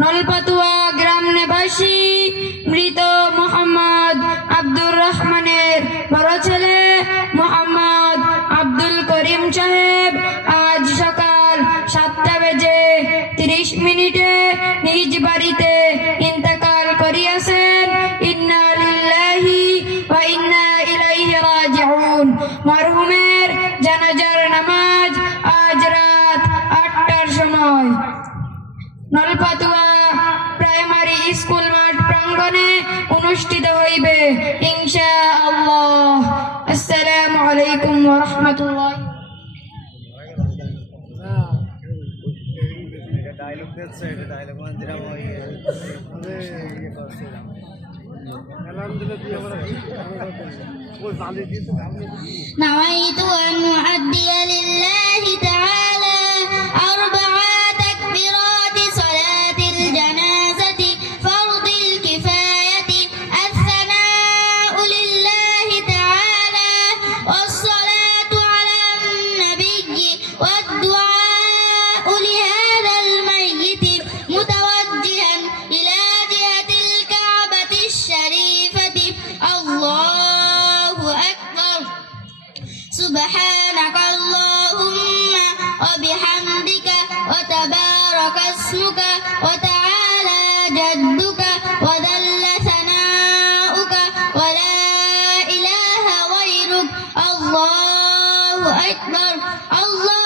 নলপাতুয়া গ্রাম নিবাসী মৃত মোহাম্মদ আব্দুর রহমানের বড় ছেলে মোহাম্মদ আব্দুল করিম সাহেব। আজ সকাল সাতটা বেজে তিরিশ মিনিটে নিজ বাড়িতে ইন্তেকাল করিয়াছেন। ইন্না লিল্লাহি ওয়া ইন্না ইলাইহি রাজিউন। মরহুমের জানাজার নামাজ আজ রাত আটটার সময়। নলপাতুয়া প্রাইমারি স্কুল মাঠ প্রাঙ্গনে অনুষ্ঠিত হইবে। ইনশা আল্লাহ আসসালামু আলাইকুম ওয়া রাহমাতুল্লাহ। ডায়লগ দিচ্ছে لهذا الميت متوجها إلى جهة الكعبة الشريفة. الله أكبر. سبحانك اللهم وبحمدك وتبارك اسمك وتعالى جدك وذل ثناؤك ولا إله غيرك. الله أكبر. اللهم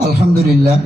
Alhamdulillah.